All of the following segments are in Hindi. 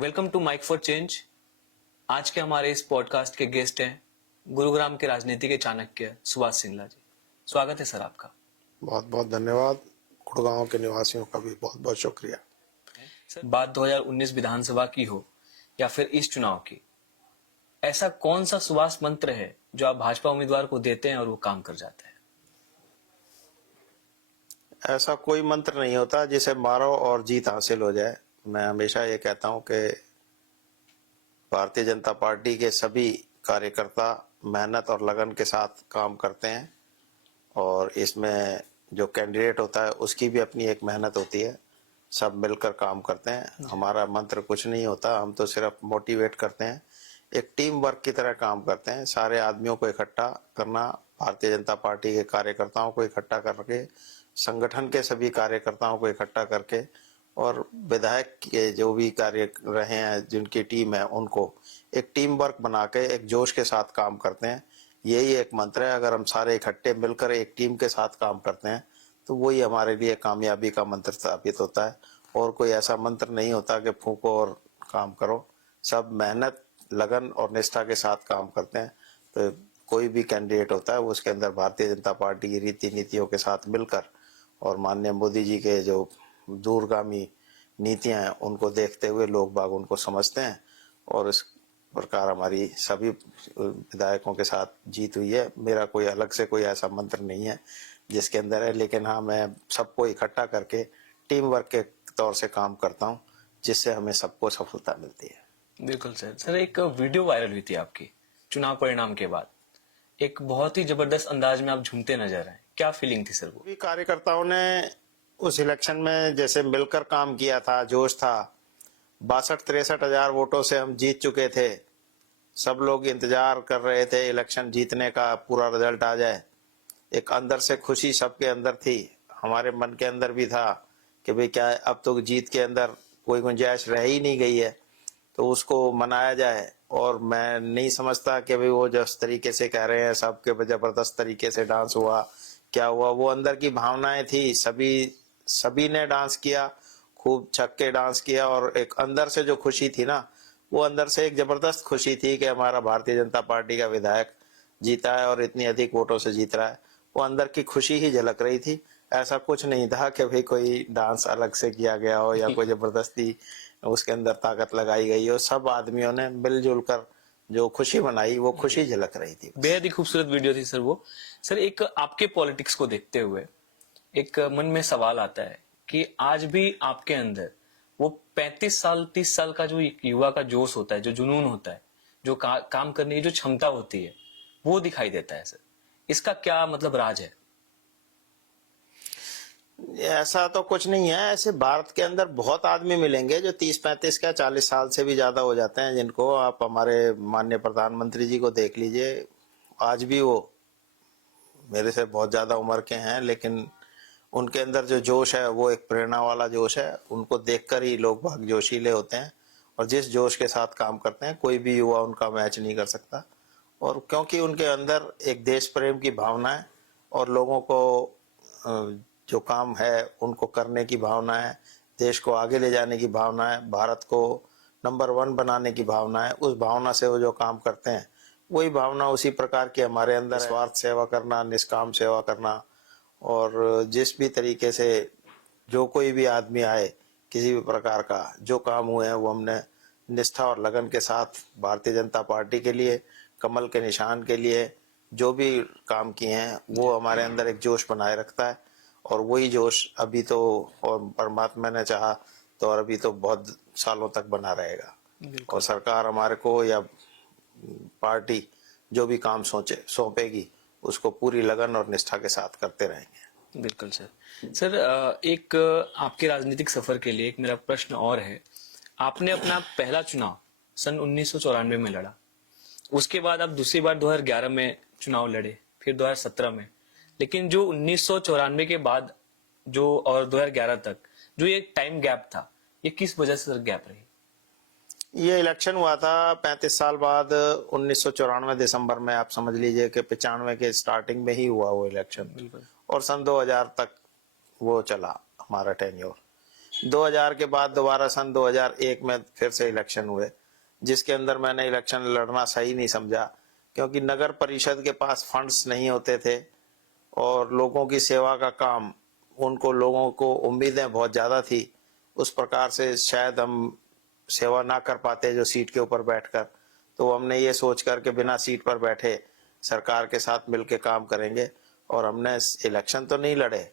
Welcome to mic for change. आज के हमारे इस पॉडकास्ट के गेस्ट हैं गुरुग्राम के राजनीति के चाणक्य सुभाष सिंगला जी। स्वागत है सर आपका। बहुत बहुत धन्यवाद। गुड़गांव के निवासियों का भी बहुत बहुत शुक्रिया। सर, बात 2019 विधानसभा की हो या फिर इस चुनाव की, ऐसा कौन सा सुभाष मंत्र है जो आप भाजपा उम्मीदवार को देते हैं और वो काम कर जाता है? ऐसा कोई मंत्र नहीं होता जिसे मारो और जीत हासिल हो जाए। मैं हमेशा ये कहता हूं कि भारतीय जनता पार्टी के सभी कार्यकर्ता मेहनत और लगन के साथ काम करते हैं और इसमें जो कैंडिडेट होता है उसकी भी अपनी एक मेहनत होती है। सब मिलकर काम करते हैं। हमारा मंत्र कुछ नहीं होता, हम तो सिर्फ मोटिवेट करते हैं, एक टीम वर्क की तरह काम करते हैं। सारे आदमियों को इकट्ठा करना, भारतीय जनता पार्टी के कार्यकर्ताओं को इकट्ठा करके, संगठन के सभी कार्यकर्ताओं को इकट्ठा करके और विधायक के जो भी कार्य रहे हैं जिनकी टीम है उनको एक टीम वर्क बना के एक जोश के साथ काम करते हैं। यही एक मंत्र है। अगर हम सारे इकट्ठे मिलकर एक टीम के साथ काम करते हैं तो वही हमारे लिए कामयाबी का मंत्र साबित होता है। और कोई ऐसा मंत्र नहीं होता कि फूंको और काम करो। सब मेहनत, लगन और निष्ठा के साथ काम करते हैं। तो कोई भी कैंडिडेट होता है उसके अंदर भारतीय जनता पार्टी की रीति नीतियों के साथ मिलकर और माननीय मोदी जी के जो दूरगामी नीतियां हैं उनको देखते हुए लोग बाग उनको समझते हैं और इस प्रकार हमारी सभी विधायकों के साथ जीत हुई है। मेरा कोई अलग से कोई ऐसा मंत्र नहीं है जिसके अंदर है, लेकिन हाँ, मैं सबको इकट्ठा करके टीम वर्क के तौर से काम करता हूँ जिससे हमें सबको सफलता मिलती है। बिल्कुल सर, एक वीडियो वायरल हुई थी आपकी चुनाव परिणाम के बाद। एक बहुत ही जबरदस्त अंदाज में आप झूमते नजर आए, क्या फीलिंग थी सर वो? भी कार्यकर्ताओं ने उस इलेक्शन में जैसे मिलकर काम किया था, जोश था। 62-63 हजार वोटों से हम जीत चुके थे। सब लोग इंतजार कर रहे थे इलेक्शन जीतने का, पूरा रिजल्ट आ जाए। एक अंदर से खुशी सबके अंदर थी, हमारे मन के अंदर भी था कि भाई क्या अब तो जीत के अंदर कोई गुंजाइश रह ही नहीं गई है तो उसको मनाया जाए। और मैं नहीं समझता कि भाई वो जिस तरीके से कह रहे हैं सबके जबरदस्त तरीके से डांस हुआ, क्या हुआ, वो अंदर की भावनाएं थी। सभी ने डांस किया, खूब छक्के डांस किया और एक अंदर से जो खुशी थी ना, वो अंदर से एक जबरदस्त खुशी थी कि हमारा भारतीय जनता पार्टी का विधायक जीता है और इतनी अधिक वोटों से जीत रहा है। वो अंदर की खुशी ही झलक रही थी। ऐसा कुछ नहीं था कि भाई कोई डांस अलग से किया गया हो या कोई जबरदस्ती उसके अंदर ताकत लगाई गई हो। सब आदमियों ने मिलजुल कर जो खुशी मनाई वो खुशी झलक रही थी। बेहद ही खूबसूरत वीडियो थी सर वो। सर, एक आपके पॉलिटिक्स को देखते हुए एक मन में सवाल आता है कि आज भी आपके अंदर वो 35 साल 30 साल का जो युवा का जोश होता है, जो जुनून होता है, जो काम करने की जो क्षमता होती है, वो दिखाई देता है सर। इसका क्या मतलब राज है? ऐसा तो कुछ नहीं है। ऐसे भारत के अंदर बहुत आदमी मिलेंगे जो 30-35 का 40 साल से भी ज्यादा हो जाते हैं, जिनको आप हमारे माननीय प्रधानमंत्री जी को देख लीजिए। आज भी वो मेरे से बहुत ज्यादा उम्र के हैं, लेकिन उनके अंदर जो जोश है वो एक प्रेरणा वाला जोश है। उनको देखकर ही लोग बहुत जोशीले होते हैं और जिस जोश के साथ काम करते हैं कोई भी युवा उनका मैच नहीं कर सकता। और क्योंकि उनके अंदर एक देश प्रेम की भावना है और लोगों को जो काम है उनको करने की भावना है, देश को आगे ले जाने की भावना है, भारत को नंबर 1 बनाने की भावना है, उस भावना से वो जो काम करते हैं वही भावना उसी प्रकार की हमारे अंदर। स्वार्थ सेवा करना, निष्काम सेवा करना और जिस भी तरीके से जो कोई भी आदमी आए, किसी भी प्रकार का जो काम हुए हैं वो हमने निष्ठा और लगन के साथ भारतीय जनता पार्टी के लिए, कमल के निशान के लिए जो भी काम किए हैं वो हमारे अंदर एक जोश बनाए रखता है। और वही जोश अभी तो, और परमात्मा ने चाहा तो और अभी तो बहुत सालों तक बना रहेगा। और सरकार हमारे को या पार्टी जो भी काम सौंपेगी उसको पूरी लगन और निष्ठा के साथ करते रहेंगे। बिल्कुल सर। सर, एक आपके राजनीतिक सफर के लिए एक मेरा प्रश्न और है। आपने अपना पहला चुनाव सन 1994 में लड़ा, उसके बाद आप दूसरी बार 2011 में चुनाव लड़े, फिर 2017 में। लेकिन जो 1994 के बाद जो और 2011 तक जो ये टाइम गैप था, ये किस वजह से सर गैप रही? ये इलेक्शन हुआ था 35 साल बाद 1994 दिसंबर में। आप समझ लीजिए कि 95 के स्टार्टिंग में ही हुआ वो इलेक्शन और सन 2000 तक वो चला हमारा टेन्योर। 2000 के बाद दोबारा सन 2001 में फिर से इलेक्शन हुए, जिसके अंदर मैंने इलेक्शन लड़ना सही नहीं समझा, क्योंकि नगर परिषद के पास फंड्स नहीं होते थे और लोगों की सेवा का काम, उनको लोगों को उम्मीदें बहुत ज्यादा थी, उस प्रकार से शायद हम सेवा ना कर पाते जो सीट के ऊपर बैठकर। तो हमने ये सोच कर के बिना सीट पर बैठे सरकार के साथ मिलकर काम करेंगे, और हमने इलेक्शन तो नहीं लड़े,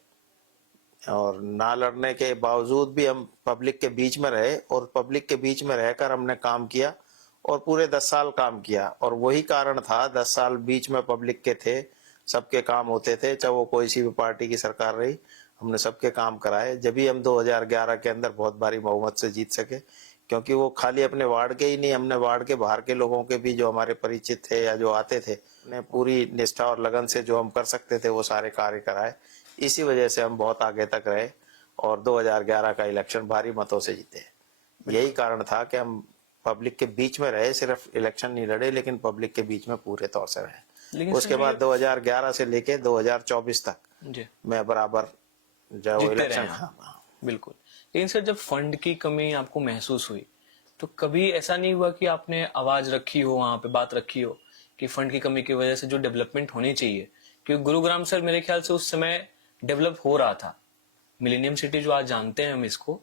और ना लड़ने के बावजूद भी हम पब्लिक के बीच में रहे, और पब्लिक के बीच में रहकर हमने काम किया, और पूरे 10 साल काम किया। और वही कारण था, 10 साल बीच में पब्लिक के थे, सबके काम होते थे, चाहे वो कोई सी भी पार्टी की सरकार रही, हमने सबके काम कराए। जब भी हम 2011 के अंदर बहुत भारी बहुमत से जीत सके, क्योंकि वो खाली अपने वार्ड के ही नहीं, हमने वार्ड के बाहर के लोगों के भी जो हमारे परिचित थे या जो आते थे, ने पूरी निष्ठा और लगन से जो हम कर सकते थे वो सारे कार्य कराए। इसी वजह से हम बहुत आगे तक रहे और 2011 का इलेक्शन भारी मतों से जीते। यही कारण था कि हम पब्लिक के बीच में रहे, सिर्फ इलेक्शन नहीं लड़े, लेकिन पब्लिक के बीच में पूरे तौर से रहे। लेकिन उसके बाद 2011 से लेके 2024 तक जी मैं बराबर जो जीतते इलेक्शन, रहे हैं। बिल्कुल। लेकिन सर, जब फंड की कमी आपको महसूस हुई, तो कभी ऐसा नहीं हुआ कि आपने आवाज रखी हो, वहां पे बात रखी हो कि फंड की कमी की वजह से जो डेवलपमेंट होनी चाहिए, क्योंकि गुरुग्राम सर मेरे ख्याल से उस समय डेवलप हो रहा था। मिलेनियम सिटी जो आज जानते हैं हम इसको,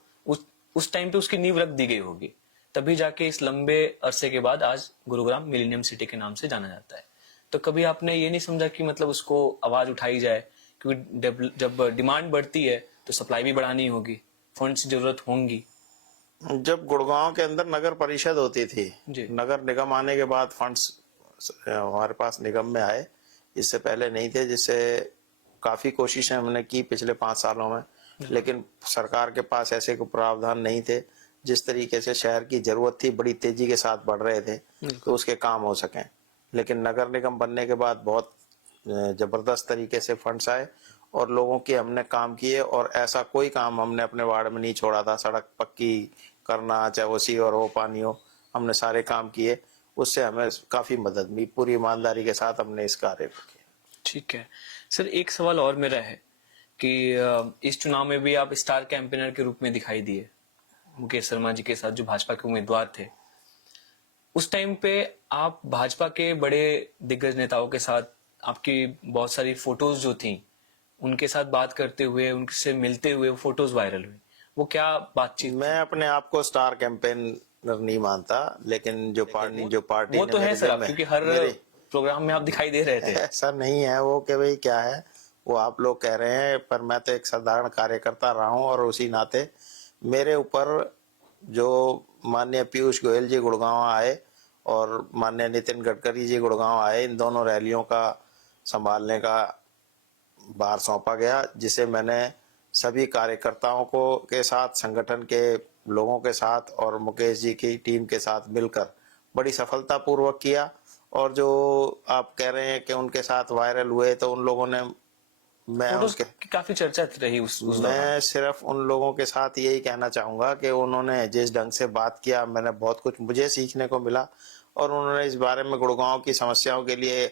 उस टाइम पे उसकी नींव रख दी गई होगी, तभी जाके इस लंबे अरसे के बाद आज गुरुग्राम मिलेनियम सिटी के नाम से जाना जाता है। तो कभी आपने ये नहीं समझा कि मतलब उसको आवाज उठाई जाए, क्योंकि जब डिमांड बढ़ती है तो सप्लाई भी बढ़ानी होगी, फंड्स की जरूरत होंगी। जब गुड़गांव के अंदर नगर परिषद होती थी, जी। नगर निगम आने के बाद फंड्स हमारे पास निगम में आए, इससे पहले नहीं थे, जिससे काफी कोशिशें हमने की पिछले 5 सालों में, लेकिन सरकार के पास ऐसे कोई प्रावधान नहीं थे। जिस तरीके से शहर की जरूरत थी, बड़ी तेजी के साथ बढ़ रहे थे तो उसके काम हो सकें। लेकिन नगर निगम बनने के बाद बहुत जबरदस्त तरीके से फंड्स आए और लोगों के हमने काम किए, और ऐसा कोई काम हमने अपने वार्ड में नहीं छोड़ा था। सड़क पक्की करना, चाहे वो सीवर हो, पानी हो, हमने सारे काम किए। उससे हमें काफी मदद मिली, पूरी ईमानदारी के साथ हमने इस कार्य को किया। ठीक है सर, एक सवाल और मेरा है कि इस चुनाव में भी आप स्टार कैंपेनर के रूप में दिखाई दिए मुकेश शर्मा जी के साथ, जो भाजपा के उम्मीदवार थे। उस टाइम पे आप भाजपा के बड़े दिग्गज नेताओं के साथ, आपकी बहुत सारी फोटोज जो थी, उनके साथ बात करते हुए, उनसे मिलते हुए फोटोज वायरल हुई। वो क्या बातचीत थी? मैं अपने आप को स्टार कैंपेनर नहीं मानता, लेकिन जो पार्टी वो ने तो है मेरे सर दिल आप, में, क्योंकि हर मेरे प्रोग्राम में आप दिखाई दे रहे थे। ऐसा नहीं है वो कि भाई क्या है, वो आप लोग कह रहे हैं, पर मैं तो एक साधारण कार्यकर्ता रहा हूं, और उसी नाते मेरे ऊपर जो माननीय पीयूष गोयल जी गुड़गांव आए और माननीय नितिन गडकरी जी गुड़गांव आए, इन दोनों रैलियों का संभालने का भार सौंपा गया, जिसे मैंने सभी कार्यकर्ताओं को के साथ, संगठन के लोगों के साथ और मुकेश जी की टीम के साथ मिलकर बड़ी सफलता पूर्वक किया। और जो आप कह रहे हैं कि उनके साथ वायरल हुए, तो उन लोगों ने, मैं फोटोज उनके, की काफी चर्चा रही उस दौरान। मैं सिर्फ उन लोगों के साथ यही कहना चाहूंगा कि उन्होंने जिस ढंग से बात किया, मैंने बहुत कुछ मुझे सीखने को मिला, और उन्होंने इस बारे में गुड़गांव की समस्याओं के लिए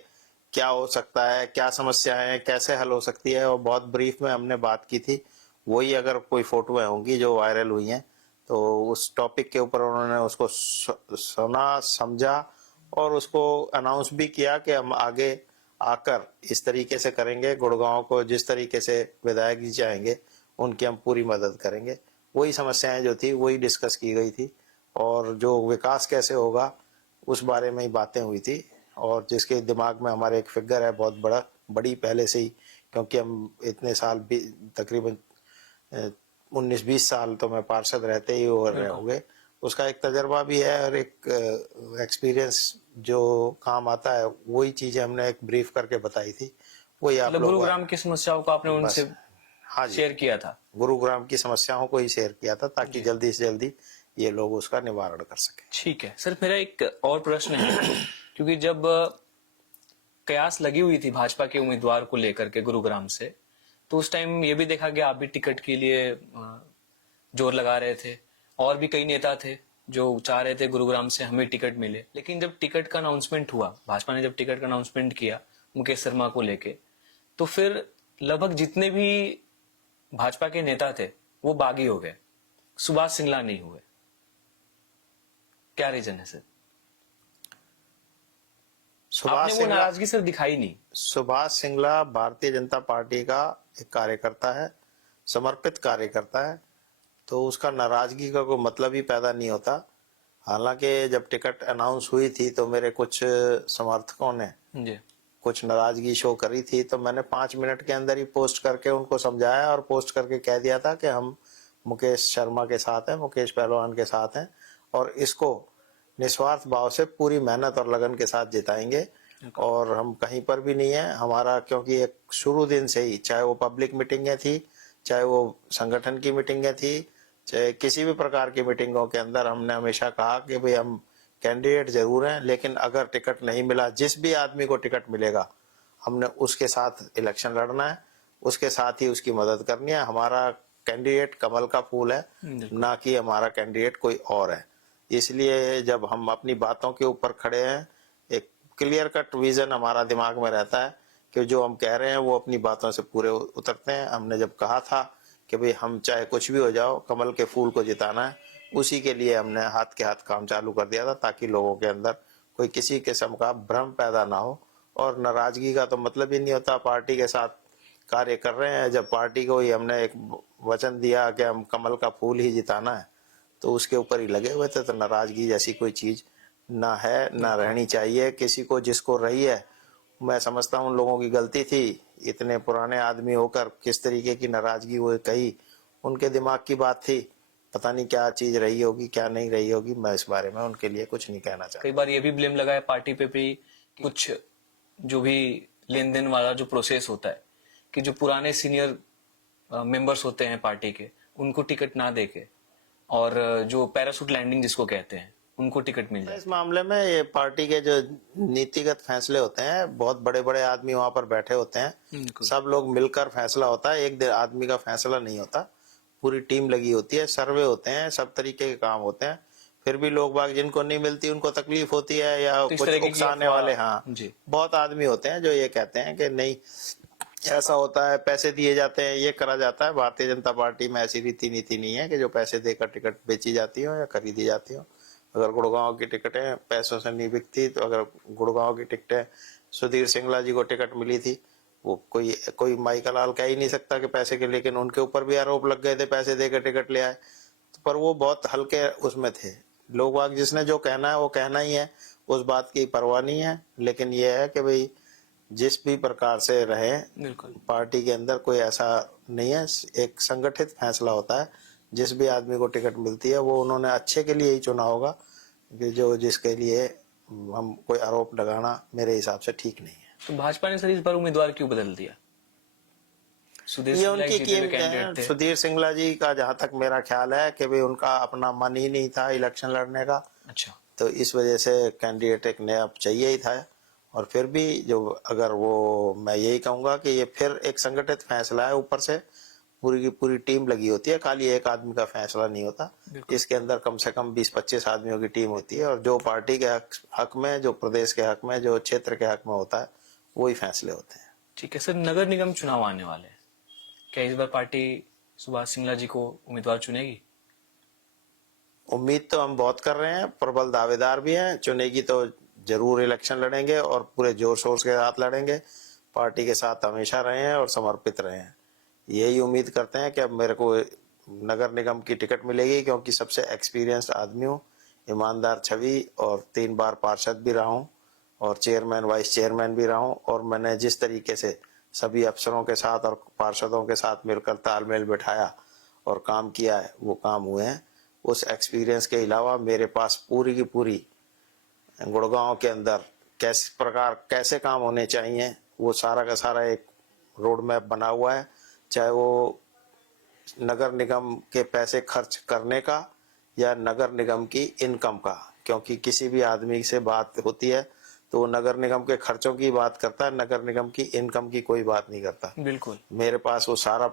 क्या हो सकता है, क्या समस्याएं कैसे हल हो सकती है, और बहुत ब्रीफ में हमने बात की थी। वही अगर कोई फोटोएं होंगी जो वायरल हुई हैं, तो उस टॉपिक के ऊपर उन्होंने उसको सुना, समझा, और उसको अनाउंस भी किया कि हम आगे आकर इस तरीके से करेंगे, गुड़गांव को जिस तरीके से विधायक जी चाहेंगे उनकी हम पूरी मदद करेंगे। वही समस्याएं जो थी वही डिस्कस की गई थी, और जो विकास कैसे होगा उस बारे में ही बातें हुई थी। और जिसके दिमाग में हमारे एक फिगर है बहुत बड़ी पहले से ही, क्योंकि हम इतने साल भी तकरीबन 19-20 साल तो मैं पार्षद रहते ही हो रहे होंगे, उसका एक तजर्बा भी है और एक एक्सपीरियंस जो काम आता है, वही चीजें हमने एक ब्रीफ करके बताई थी, वही आप लोग गुरुग्राम की समस्याओं को आपने उनसे हाँ जी, शेयर किया था। गुरुग्राम की समस्याओं को ही शेयर किया था, ताकि जल्दी से जल्दी ये लोग उसका निवारण कर सके। ठीक है सर, मेरा एक और प्रश्न है क्योंकि जब कयास लगी हुई थी भाजपा के उम्मीदवार को लेकर के गुरुग्राम से, तो उस टाइम ये भी देखा गया आप भी टिकट के लिए जोर लगा रहे थे, और भी कई नेता थे जो चाह रहे थे गुरुग्राम से हमें टिकट मिले। लेकिन जब टिकट का अनाउंसमेंट हुआ, भाजपा ने जब टिकट का अनाउंसमेंट किया मुकेश शर्मा को लेके, तो फिर लगभग जितने भी भाजपा के नेता थे वो बागी हो गए। सुभाष सिंगला नहीं हुए, क्या रीजन है सर? सुभाष आपने वो सिंगला नाराजगी सर दिखाई नहीं। सुभाष सिंगला भारतीय जनता पार्टी का एक कार्यकर्ता है, समर्पित कार्यकर्ता है, तो उसका नाराजगी का कोई मतलब ही पैदा नहीं होता। हालांकि जब टिकट अनाउंस हुई थी तो मेरे कुछ समर्थकों ने जी। कुछ नाराजगी शो करी थी, तो मैंने 5 मिनट के अंदर ही पोस्ट करके उनको समझाया और पोस्ट करके कह दिया था कि हम मुकेश शर्मा के साथ हैं, मुकेश पहलवान के साथ हैं और इसको निस्वार्थ भाव से पूरी मेहनत और लगन के साथ जिताएंगे। और हम कहीं पर भी नहीं है हमारा, क्योंकि एक शुरू दिन से ही, चाहे वो पब्लिक मीटिंगें थी, चाहे वो संगठन की मीटिंगें थी, चाहे किसी भी प्रकार की मीटिंगों के अंदर हमने हमेशा कहा कि भाई हम कैंडिडेट जरूर हैं, लेकिन अगर टिकट नहीं मिला, जिस भी आदमी को टिकट मिलेगा हमने उसके साथ इलेक्शन लड़ना है, उसके साथ ही उसकी मदद करनी है। हमारा कैंडिडेट कमल का फूल है, ना कि हमारा कैंडिडेट कोई और है। इसलिए जब हम अपनी बातों के ऊपर खड़े हैं, एक क्लियर कट विजन हमारा दिमाग में रहता है कि जो हम कह रहे हैं वो अपनी बातों से पूरे उतरते हैं। हमने जब कहा था कि भाई हम चाहे कुछ भी हो जाओ, कमल के फूल को जिताना है, उसी के लिए हमने हाथ के हाथ काम चालू कर दिया था, ताकि लोगों के अंदर कोई किसी किस्म का भ्रम पैदा ना हो। और नाराजगी का तो मतलब ही नहीं होता, पार्टी के साथ कार्य कर रहे हैं। जब पार्टी को ही हमने एक वचन दिया कि हम कमल का फूल ही जिताना है, तो उसके ऊपर ही लगे हुए थे। तो नाराजगी जैसी कोई चीज ना है, ना रहनी चाहिए किसी को। जिसको रही है, मैं समझता हूँ उन लोगों की गलती थी। इतने पुराने आदमी होकर किस तरीके की नाराजगी वो कही, उनके दिमाग की बात थी। पता नहीं क्या चीज रही होगी, क्या नहीं रही होगी, मैं इस बारे में उनके लिए कुछ नहीं कहना चाहता। कई बार ये भी ब्लेम लगा है पार्टी पे भी, कुछ जो भी लेन देन वाला जो प्रोसेस होता है, कि जो पुराने सीनियर मेंबर्स होते हैं पार्टी के, उनको टिकट ना देके, और जो पैराशूट लैंडिंग जिसको कहते हैं, उनको टिकट मिल जाए। इस मामले में ये पार्टी के जो नीतिगत फैसले होते हैं, बहुत बड़े बड़े आदमी वहां पर बैठे होते हैं, सब लोग मिलकर फैसला होता है। एक आदमी का फैसला नहीं होता, पूरी टीम लगी होती है, सर्वे होते हैं, सब तरीके के काम होते हैं। फिर भी लोग बाग जिनको नहीं मिलती, उनको तकलीफ होती है, या तो इस कुछ तरह की उकसाने अफवाह- वाले, हाँ जी। बहुत आदमी होते हैं जो ये कहते हैं कि नहीं ऐसा होता है, पैसे दिए जाते हैं, ये करा जाता है। भारतीय जनता पार्टी में ऐसी रीति नीति नहीं है कि जो पैसे देकर टिकट बेची जाती हो या खरीदी जाती हो। अगर गुड़गांव की टिकटें पैसों से नहीं बिकती, तो अगर गुड़गांव की टिकटें सुधीर सिंगला जी को टिकट मिली थी, वो कोई माई का लाल कह ही नहीं सकता कि पैसे के, लेकिन उनके ऊपर भी आरोप लग गए थे पैसे देकर टिकट ले आए। पर वो बहुत हल्के उसमें थे लोग बाग, जिसने जो कहना है वो कहना ही है, उस बात की परवाह नहीं है। लेकिन ये है कि भाई जिस भी प्रकार से रहे, बिल्कुल पार्टी के अंदर कोई ऐसा नहीं है, एक संगठित फैसला होता है। जिस भी आदमी को टिकट मिलती है वो उन्होंने अच्छे के लिए ही चुना होगा, कि जो जिसके लिए हम कोई आरोप लगाना मेरे हिसाब से ठीक नहीं है। तो भाजपा ने सर इस बार उम्मीदवार क्यों बदल दिया? सुधीर ये सिंगला उनकी एक जीते हुए कीम कैंडिडेट थे। सुधीर सिंगला जी का, जहां तक मेरा ख्याल है कि भाई उनका अपना मन ही नहीं था इलेक्शन लड़ने का, अच्छा। तो इस वजह से कैंडिडेट एक नया चाहिए ही था। और फिर भी जो, अगर वो, मैं यही कहूंगा कि ये फिर एक संगठित फैसला है, ऊपर से पूरी की पूरी टीम लगी होती है, खाली एक आदमी का फैसला नहीं होता। इसके अंदर कम से कम 20-25 आदमियों की टीम होती है, और जो पार्टी के हक में, जो प्रदेश के हक में, जो क्षेत्र के हक में होता है, वही फैसले होते हैं। ठीक है सर, नगर निगम चुनाव आने वाले हैं, क्या इस बार पार्टी सुभाष सिंगला जी को उम्मीदवार चुनेगी? उम्मीद तो हम बहुत कर रहे हैं, प्रबल दावेदार भी हैं। चुनेगी तो जरूर इलेक्शन लड़ेंगे और पूरे जोर शोर के साथ लड़ेंगे। पार्टी के साथ हमेशा रहे हैं और समर्पित रहे हैं। यही उम्मीद करते हैं कि अब मेरे को नगर निगम की टिकट मिलेगी, क्योंकि सबसे एक्सपीरियंस्ड आदमी हूँ, ईमानदार छवि, और 3 बार पार्षद भी रहा हूँ और चेयरमैन वाइस चेयरमैन भी रहा हूँ। और मैंने जिस तरीके से सभी अफसरों के साथ और पार्षदों के साथ मिलकर तालमेल बिठाया और काम किया है, वो काम हुए हैं। उस एक्सपीरियंस के अलावा मेरे पास पूरी की पूरी गुड़गांव के अंदर कैसे काम होने चाहिए, वो सारा का सारा एक रोड मैप बना हुआ है। चाहे वो नगर निगम के पैसे खर्च करने का या नगर निगम की इनकम का, क्योंकि किसी भी आदमी से बात होती है तो वो नगर निगम के खर्चों की बात करता है, नगर निगम की इनकम की कोई बात नहीं करता। बिल्कुल। मेरे पास वो सारा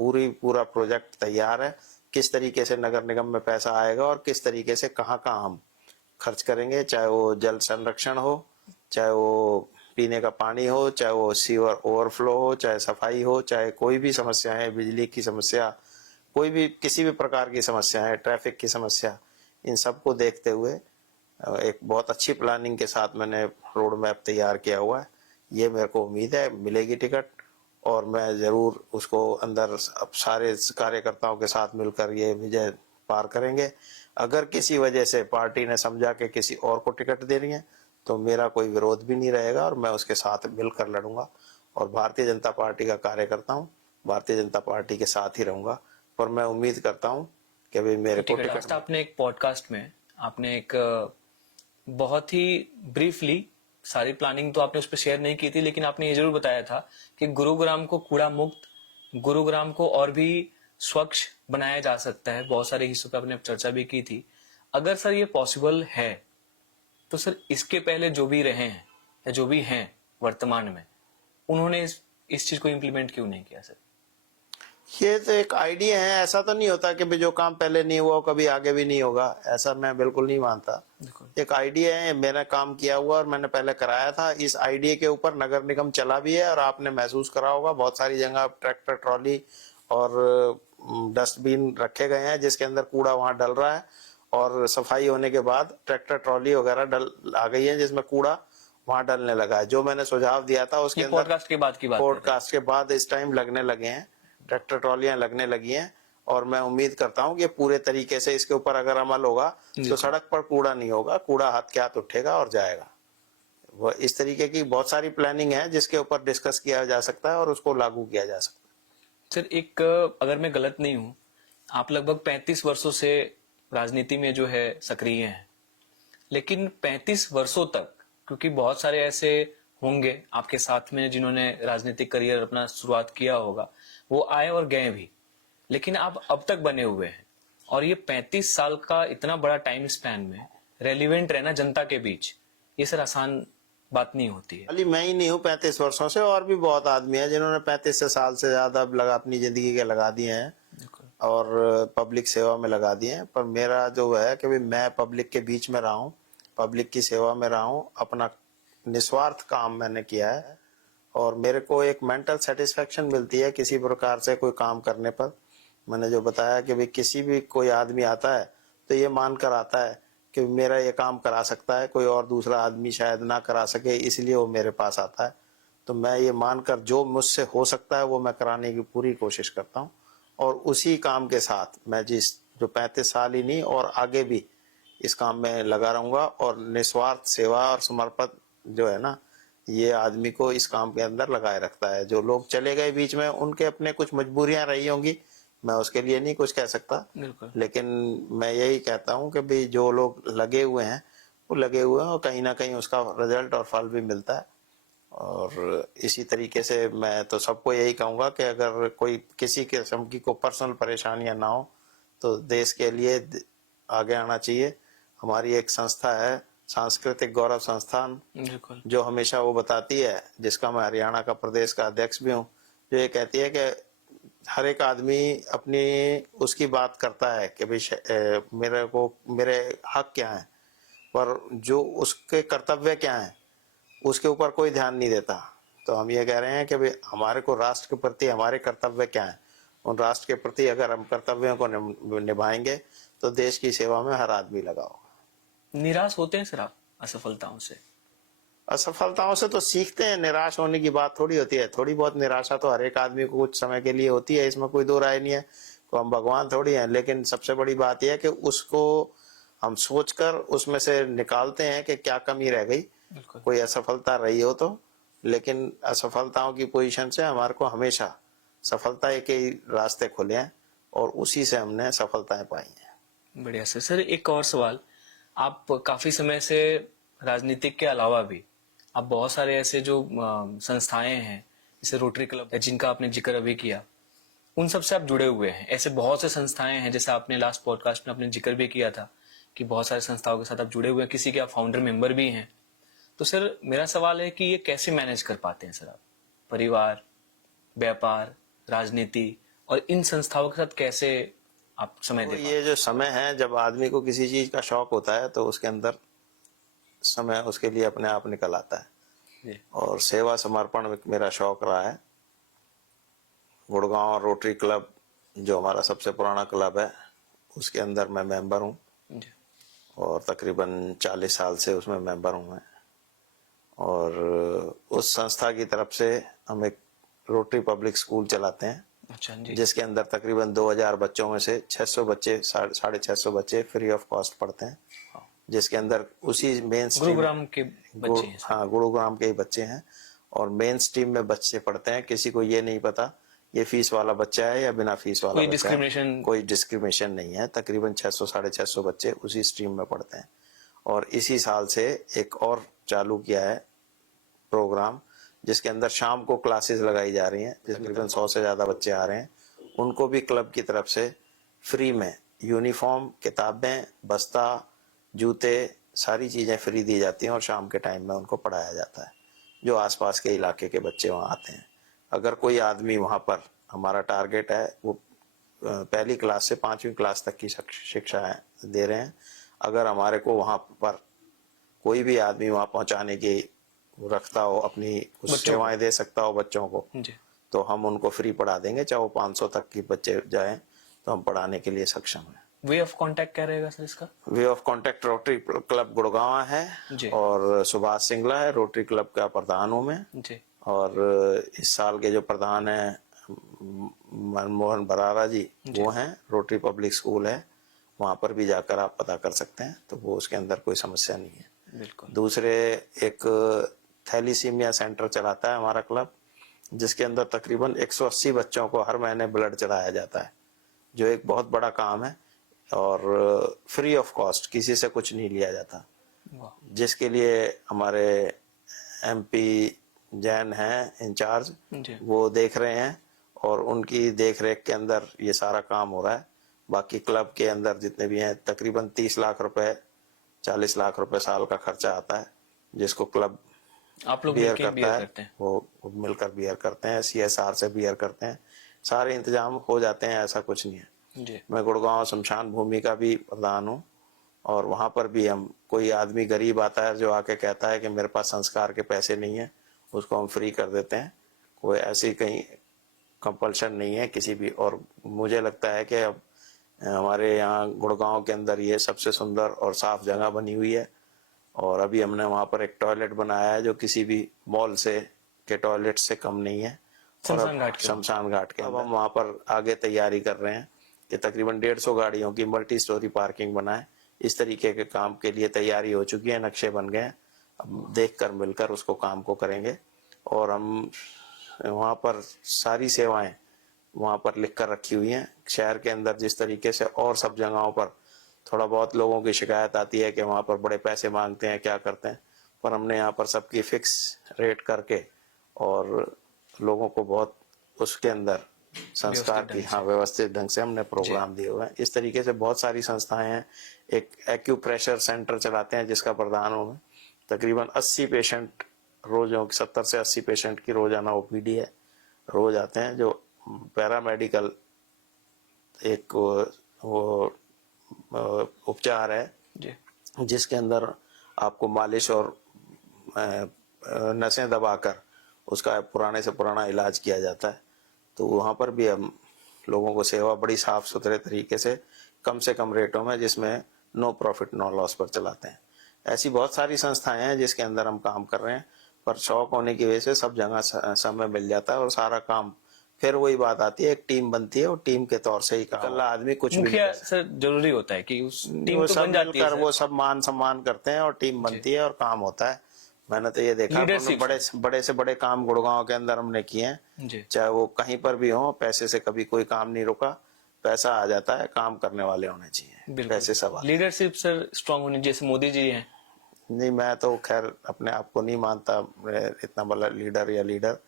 पूरा प्रोजेक्ट तैयार है, किस तरीके से नगर निगम में पैसा आएगा और किस तरीके से कहाँ हम खर्च करेंगे। चाहे वो जल संरक्षण हो, चाहे वो पीने का पानी हो, चाहे वो सीवर ओवरफ्लो हो, चाहे सफाई हो, चाहे कोई भी समस्या है, बिजली की समस्या, कोई भी किसी भी प्रकार की समस्या है, ट्रैफिक की समस्या, इन सब को देखते हुए एक बहुत अच्छी प्लानिंग के साथ मैंने रोड मैप तैयार किया हुआ है। ये मेरे को उम्मीद है मिलेगी टिकट, और मैं जरूर उसको अंदर अब सारे कार्यकर्ताओं के साथ मिलकर ये विजय पार करेंगे। अगर किसी वजह से पार्टी ने समझा कि किसी और को टिकट देनी है तो मेरा कोई विरोध भी नहीं रहेगा और मैं उसके साथ मिलकर लड़ूंगा, और भारतीय जनता पार्टी का कार्यकर्ता हूँ, भारतीय जनता पार्टी के साथ ही रहूंगा। पर मैं उम्मीद करता हूँ कि भाई मेरे को टिकट लास्ट आपने एक पॉडकास्ट में आपने एक बहुत ही ब्रीफली सारी प्लानिंग तो आपने उस पर शेयर नहीं की थी, लेकिन आपने ये जरूर बताया था कि गुरुग्राम को कूड़ा मुक्त, गुरुग्राम को और भी स्वच्छ बनाया जा सकता है। बहुत सारे हिस्सों पे आपने चर्चा भी की थी। अगर सर ये पॉसिबल है तो सर इसके पहले जो भी रहे हैं या जो भी हैं वर्तमान में, उन्होंने इस चीज को इम्प्लीमेंट क्यों नहीं किया सर? ये तो एक आइडिया है, ऐसा तो नहीं होता कि भाई जो काम पहले नहीं हुआ कभी आगे भी नहीं होगा, ऐसा मैं बिल्कुल नहीं मानता। एक आइडिया है, मैंने काम किया हुआ और मैंने पहले कराया था। इस आइडिया के ऊपर नगर निगम चला भी है, और आपने महसूस करा होगा बहुत सारी जगह ट्रैक्टर ट्रॉली और डस्टबिन रखे गए हैं जिसके अंदर कूड़ा वहां डल रहा है, और सफाई होने के बाद ट्रैक्टर ट्रॉली वगैरह डल आ गई है जिसमें कूड़ा वहां डलने लगा है। जो मैंने सुझाव दिया था उसके अंदर पॉडकास्ट के बाद की बात, पॉडकास्ट के बाद इस टाइम लगने लगे हैं, ट्रैक्टर ट्रॉलियां लगने लगी हैं, और मैं उम्मीद करता हूं कि पूरे तरीके से इसके ऊपर अगर अमल होगा तो सड़क पर कूड़ा नहीं होगा, कूड़ा हाथ के हाथ उठेगा और जाएगा। वो इस तरीके की बहुत सारी प्लानिंग है जिसके ऊपर डिस्कस किया जा सकता है और उसको लागू किया जा सकता है। सर एक, अगर मैं गलत नहीं हूं, आप लगभग 35 वर्षों से राजनीति में जो है सक्रिय हैं, लेकिन 35 वर्षों तक, क्योंकि बहुत सारे ऐसे होंगे आपके साथ में जिन्होंने राजनीतिक करियर अपना शुरुआत किया होगा, वो आए और गए भी, लेकिन आप अब तक बने हुए हैं, और ये 35 साल का इतना बड़ा टाइम स्पैन में रेलिवेंट रहना जनता के बीच, ये सर आसान बात नहीं होती है। खाली मैं ही नहीं हूँ 35 वर्षों से, और भी बहुत आदमी है जिन्होंने 35 साल से ज्यादा लगा अपनी जिंदगी के लगा दिए हैं और पब्लिक सेवा में लगा दिए हैं। पर मेरा जो है कि मैं पब्लिक के बीच में रहा हूँ, पब्लिक की सेवा में रहा हूँ, अपना निस्वार्थ काम मैंने किया है, और मेरे को एक मेंटल सेटिस्फेक्शन मिलती है किसी प्रकार से कोई काम करने पर। मैंने जो बताया कि भाई किसी भी कोई आदमी आता है तो ये मानकर आता है कि मेरा ये काम करा सकता है, कोई और दूसरा आदमी शायद ना करा सके, इसलिए वो मेरे पास आता है। तो मैं ये मानकर जो मुझसे हो सकता है वो मैं कराने की पूरी कोशिश करता हूँ, और उसी काम के साथ मैं जो 35 साल ही नहीं और आगे भी इस काम में लगा रहूंगा। और निस्वार्थ सेवा और समर्पण जो है ना, ये आदमी को इस काम के अंदर लगाए रखता है। जो लोग चले गए बीच में, उनके अपने कुछ मजबूरियां रही होंगी, मैं उसके लिए नहीं कुछ कह सकता, लेकिन मैं यही कहता हूँ कि भाई जो लोग लगे हुए हैं वो लगे हुए हैं, और कहीं ना कहीं उसका रिजल्ट और फल भी मिलता है। और इसी तरीके से मैं तो सबको यही कहूंगा कि अगर कोई किसी किस्म की को पर्सनल परेशानियां ना हो तो देश के लिए आगे आना चाहिए। हमारी एक संस्था है सांस्कृतिक गौरव संस्थान, जो हमेशा वो बताती है, जिसका मैं हरियाणा का प्रदेश का अध्यक्ष भी हूँ, जो ये कहती है कि हर एक आदमी अपनी उसकी बात करता है कि भाई मेरे हक क्या है, पर जो उसके कर्तव्य क्या है उसके ऊपर कोई ध्यान नहीं देता। तो हम ये कह रहे हैं कि भाई हमारे को राष्ट्र के प्रति हमारे कर्तव्य क्या है, उन राष्ट्र के प्रति अगर हम कर्तव्यों को निभाएंगे तो देश की सेवा में हर आदमी लगा होगा। निराश होते हैं सर आप असफलताओं से? असफलताओं से तो सीखते हैं, निराश होने की बात थोड़ी होती है। थोड़ी बहुत निराशा तो हर एक आदमी को कुछ समय के लिए होती है, इसमें कोई दो राय नहीं है, तो हम भगवान थोड़ी हैं। लेकिन सबसे बड़ी बात यह है कि उसको हम सोचकर उसमें से निकालते हैं कि क्या कमी रह गई, कोई असफलता रही हो तो। लेकिन असफलताओं की पोजीशन से हमारे को हमेशा सफलता के ही रास्ते खुले हैं, और उसी से हमने सफलताएं पाई हैं। बढ़िया सर एक और सवाल, आप काफी समय से राजनीतिक के अलावा भी आप बहुत सारे ऐसे जो संस्थाएं हैं, जैसे रोटरी क्लब है जिनका आपने जिक्र अभी किया, उन सब से आप जुड़े हुए हैं। ऐसे बहुत से संस्थाएं हैं, जैसे आपने लास्ट पॉडकास्ट में आपने जिक्र भी किया था कि बहुत सारे संस्थाओं के साथ आप जुड़े हुए हैं, किसी के आप फाउंडर मेंबर भी हैं। तो सर मेरा सवाल है कि ये कैसे मैनेज कर पाते हैं सर आप, परिवार, व्यापार, राजनीति और इन संस्थाओं के साथ कैसे आप समय दे पाते हैं? ये जो समय है, जब आदमी को किसी चीज का शौक होता है तो उसके अंदर समय उसके लिए अपने आप निकल आता है, और सेवा समर्पण मेरा शौक रहा है। गुड़गांव रोटरी क्लब जो हमारा सबसे पुराना क्लब है उसके अंदर मैं मेंबर हूँ जी। और तकरीबन 40 साल से उसमें मेंबर हूँ मैं। और उस संस्था की तरफ से हम एक रोटरी पब्लिक स्कूल चलाते हैं, अच्छा जी। जिसके अंदर तकरीबन 2000 बच्चों में से 600 बच्चे 650 बच्चे फ्री ऑफ कॉस्ट पढ़ते हैं, जिसके अंदर उसी मेन स्ट्रीम गुरुग्राम के बच्चे हैं सर। हाँ गुरुग्राम के ही बच्चे हैं और मेन स्ट्रीम में बच्चे पढ़ते हैं। किसी को ये नहीं पता ये फीस वाला बच्चा है या बिना फीस वाला कोई बच्चा है, डिस्क्रिमिनेशन कोई डिस्क्रिमिनेशन नहीं है। तकरीबन 600 650 बच्चे उसी स्ट्रीम में पढ़ते हैं। और इसी साल से एक और चालू किया है प्रोग्राम, जिसके अंदर शाम को क्लासेस लगाई जा रही हैं, जिसमें तकरीबन 100 से ज्यादा बच्चे आ रहे हैं। उनको भी क्लब की तरफ से फ्री में यूनिफॉर्म, किताबें, बस्ता, जूते, सारी चीजें फ्री दी जाती हैं और शाम के टाइम में उनको पढ़ाया जाता है, जो आसपास के इलाके के बच्चे वहाँ आते हैं। अगर कोई आदमी वहाँ पर, हमारा टारगेट है वो पहली क्लास से 5वीं क्लास तक की शिक्षा दे रहे हैं। अगर हमारे को वहाँ पर कोई भी आदमी वहाँ पहुँचाने की रखता हो, अपनी कुछ सेवाएं दे सकता हो बच्चों को, जी। तो हम उनको फ्री पढ़ा देंगे। चाहे वो 500 तक की बच्चे जाएं तो हम पढ़ाने के लिए सक्षम हैं। वे ऑफ कांटेक्ट क्या रहेगा सर इसका? Way of contact rotary club Gurgaon है जी। और सुभाष सिंगला है, रोटरी क्लब का प्रधान हूँ मैं। जी। और इस साल के जो प्रधान हैं मनमोहन बरारा जी, वो हैं। रोटरी पब्लिक स्कूल है, वहां पर भी जाकर आप पता कर सकते हैं, तो वो उसके अंदर कोई समस्या नहीं है। बिल्कुल। दूसरे एक थैलीसीमिया सेंटर चलाता है हमारा क्लब, जिसके अंदर तकरीबन 180 बच्चों को हर महीने ब्लड चढ़ाया जाता है, जो एक बहुत बड़ा काम है और फ्री ऑफ कॉस्ट, किसी से कुछ नहीं लिया जाता, जिसके लिए हमारे एमपी जैन हैं इंचार्ज, वो देख रहे हैं और उनकी देख रेख के अंदर ये सारा काम हो रहा है। बाकी क्लब के अंदर जितने भी हैं तकरीबन 30 लाख रुपए 40 लाख रुपए साल का खर्चा आता है, जिसको क्लब आप लोग बियर मिलके करता बियर है, करते हैं? वो मिलकर बियर करते हैं, CSR से बियर करते हैं, सारे इंतजाम हो जाते हैं, ऐसा कुछ नहीं है जी। मैं गुड़गांव शमशान भूमि का भी प्रधान हूँ और वहां पर भी हम, कोई आदमी गरीब आता है जो आके कहता है कि मेरे पास संस्कार के पैसे नहीं है, उसको हम फ्री कर देते हैं। कोई ऐसी कहीं कंपल्शन नहीं है किसी भी। और मुझे लगता है कि अब हमारे यहाँ गुड़गांव के अंदर ये सबसे सुंदर और साफ जगह बनी हुई है और अभी हमने वहां पर एक टॉयलेट बनाया है जो किसी भी मॉल से के टॉयलेट से कम नहीं है। शमशान घाट के अब हम वहां पर आगे तैयारी कर रहे हैं कि तकरीबन 150 गाड़ियों की मल्टी स्टोरी पार्किंग बनाए। इस तरीके के काम के लिए तैयारी हो चुकी है, नक्शे बन गए हैं, अब देखकर मिलकर उसको काम को करेंगे। और हम वहाँ पर सारी सेवाएं वहाँ पर लिख कर रखी हुई हैं शहर के अंदर, जिस तरीके से और सब जगहों पर थोड़ा बहुत लोगों की शिकायत आती है कि वहाँ पर बड़े पैसे मांगते हैं, क्या करते हैं, पर हमने यहाँ पर सबकी फिक्स रेट करके और लोगों को बहुत उसके अंदर संस्कार की व्यवस्थित ढंग से हमने प्रोग्राम दिए हुए हैं। इस तरीके से बहुत सारी संस्थाएं हैं। एक एक्यूप्रेशर सेंटर चलाते हैं जिसका प्रधान हूं मैं। तकरीबन 80 पेशेंट रोजों 70 से 80 पेशेंट की रोजाना OPD है, रोज आते हैं, जो पैरामेडिकल एक वो उपचार है जिसके अंदर आपको मालिश और नसें दबाकर उसका पुराने से पुराना इलाज किया जाता है। तो वहाँ पर भी हम लोगों को सेवा बड़ी साफ सुथरे तरीके से कम रेटों में, जिसमें नो प्रॉफिट नो लॉस पर चलाते हैं। ऐसी बहुत सारी संस्थाएं हैं जिसके अंदर हम काम कर रहे हैं, पर शौक होने की वजह से सब जगह समय मिल जाता है और सारा काम, फिर वही बात आती है, एक टीम बनती है और टीम के तौर से ही अकेला आदमी कुछ भी नहीं। सर जरूरी होता है कि उस टीम तो बन जाती है, वो सब मान सम्मान करते हैं और टीम बनती है और काम होता है। मैंने तो ये देखा बड़े से बड़े काम गुड़गांव के अंदर हमने किए हैं, चाहे वो कहीं पर भी हो, पैसे से कभी कोई काम नहीं रुका, पैसा आ जाता है, काम करने वाले होने चाहिए, पैसे सवाल। लीडरशिप सर स्ट्रांग होनी, जैसे मोदी जी हैं। नहीं, मैं तो खैर अपने आप को नहीं मानता इतना बड़ा लीडर या लीडर,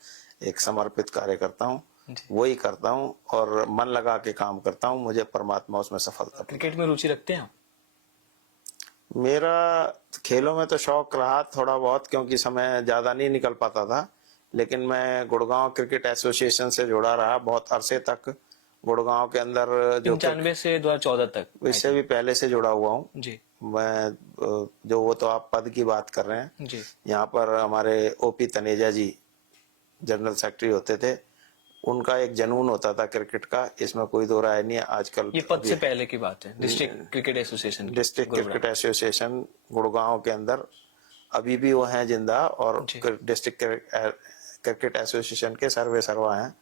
एक समर्पित कार्यकर्ता हूँ, वही करता हूँ और मन लगा के काम करता हूँ, मुझे परमात्मा उसमें सफलता। क्रिकेट में रुचि रखते हैं? मेरा खेलों में तो शौक रहा थोड़ा बहुत, क्योंकि समय ज्यादा नहीं निकल पाता था, लेकिन मैं गुड़गांव क्रिकेट एसोसिएशन से जुड़ा रहा बहुत अरसे तक। गुड़गांव के अंदर जो 95 से 2014 तक, इससे भी पहले से जुड़ा हुआ हूँ जी। मैं, जो वो तो आप पद की बात कर रहे हैं जी। यहाँ पर हमारे OP तनेजा जी जनरल सेक्रेटरी होते थे, उनका एक जनून होता था क्रिकेट का, इसमें कोई दो राय नहीं है। आजकल ये पद से पहले की बात है, डिस्ट्रिक्ट क्रिकेट एसोसिएशन की, district Gurugram. Cricket association Gurgaon के अंदर अभी भी वो हैं जिंदा, और जी। डिस्ट्रिक्ट क्रिकेट एसोसिएशन के सर्वे सर्वा हैं।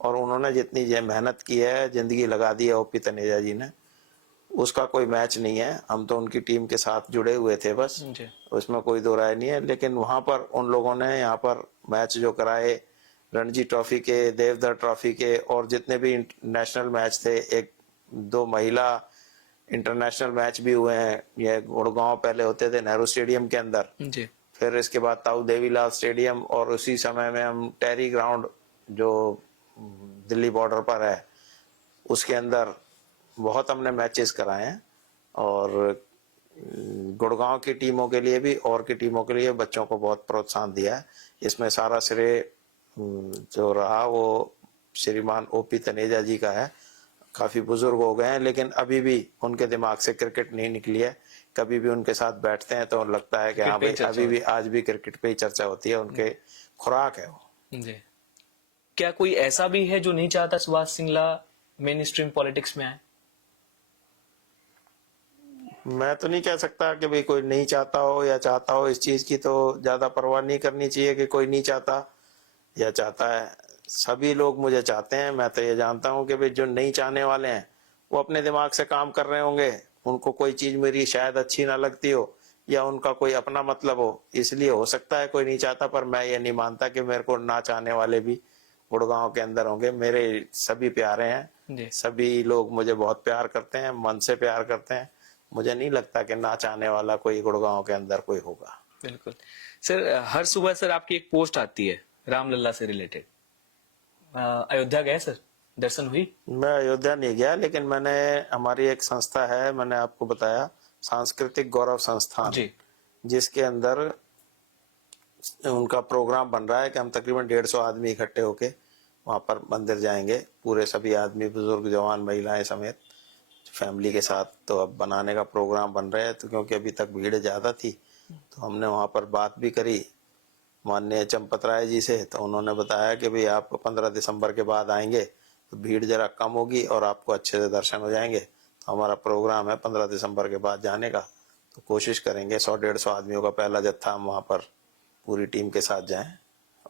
और उन्होंने जितनी ये मेहनत की है, जिंदगी लगा दी है ओपी तनेजा जी ने, उसका कोई मैच नहीं है। हम तो उनकी टीम के साथ जुड़े हुए थे बस, जी। उसमें कोई दो राय नहीं है। लेकिन वहां पर उन लोगों ने यहाँ पर मैच जो कराए, रणजी ट्रॉफी के, देवधर ट्रॉफी के, और जितने भी नेशनल मैच थे, एक दो महिला इंटरनेशनल मैच भी हुए हैं। ये गुड़गांव पहले होते थे नेहरू स्टेडियम के अंदर, जी। फिर इसके बाद ताऊ देवीलाल स्टेडियम, और उसी समय में हम टेरी ग्राउंड जो दिल्ली बॉर्डर पर है उसके अंदर बहुत हमने मैचेस कराए हैं। और गुड़गांव की टीमों के लिए भी और की टीमों के लिए बच्चों को बहुत प्रोत्साहन दिया है। इसमें सारा श्रेय जो रहा वो श्रीमान ओपी तनेजा जी का है। काफी बुजुर्ग हो गए हैं, लेकिन अभी भी उनके दिमाग से क्रिकेट नहीं निकली है। कभी भी उनके साथ बैठते हैं तो लगता है कि हाँ भाई, अभी भी आज भी क्रिकेट पे ही चर्चा होती है, उनके खुराक है वो। जी। क्या कोई ऐसा भी है जो नहीं चाहता Subhash Singla main stream politics में आए? मैं तो नहीं कह सकता कि भाई कोई नहीं चाहता हो या चाहता हो। इस चीज की तो ज्यादा परवाह नहीं करनी चाहिए कि कोई नहीं चाहता या चाहता है। सभी लोग मुझे चाहते हैं। मैं तो ये जानता हूँ कि भाई जो नहीं चाहने वाले हैं वो अपने दिमाग से काम कर रहे होंगे। उनको कोई चीज मेरी शायद अच्छी ना लगती हो, या उनका कोई अपना मतलब हो, इसलिए हो सकता है कोई नहीं चाहता। पर मैं ये नहीं मानता कि मेरे को ना चाहने वाले भी गुड़गांव के अंदर होंगे। मेरे सभी प्यारे हैं, जी। सभी लोग मुझे बहुत प्यार करते हैं, मन से प्यार करते हैं। मुझे नहीं लगता कि ना चाहने वाला कोई गुड़गांव के अंदर कोई होगा। बिल्कुल सर। हर सुबह सर आपकी एक पोस्ट आती है रामलला से रिलेटेड। अयोध्या गए सर, दर्शन हुई? मैं अयोध्या नहीं गया, लेकिन मैंने, हमारी एक संस्था है, मैंने आपको बताया, सांस्कृतिक गौरव संस्थान, जी। जिसके अंदर उनका प्रोग्राम बन रहा है कि हम तकरीबन 150 आदमी इकट्ठे होके वहां पर मंदिर जाएंगे। पूरे सभी आदमी, बुजुर्ग, जवान, महिलाएं समेत, फैमिली के साथ। तो अब बनाने का प्रोग्राम बन रहा है, तो क्योंकि अभी तक भीड़ ज्यादा थी तो हमने वहां पर बात भी करी माननीय चंपत राय जी से। तो उन्होंने बताया कि भाई आप 15 दिसंबर के बाद आएंगे तो भीड़ जरा कम होगी और आपको अच्छे से दर्शन हो जाएंगे। तो हमारा प्रोग्राम है 15 दिसंबर के बाद जाने का, तो कोशिश करेंगे 100-150 आदमियों का पहला जत्था हम वहां पर पूरी टीम के साथ जाएं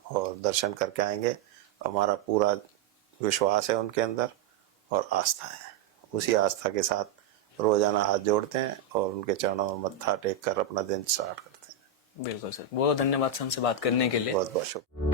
और दर्शन करके आएंगे। हमारा पूरा विश्वास है उनके अंदर और आस्था है। उसी आस्था के साथ रोजाना हाथ जोड़ते हैं और उनके चरणों में मत्था टेक कर अपना दिन स्टार्ट करते हैं। बिल्कुल सर, बहुत धन्यवाद सर हमसे बात करने के लिए। बहुत बहुत शुक्रिया।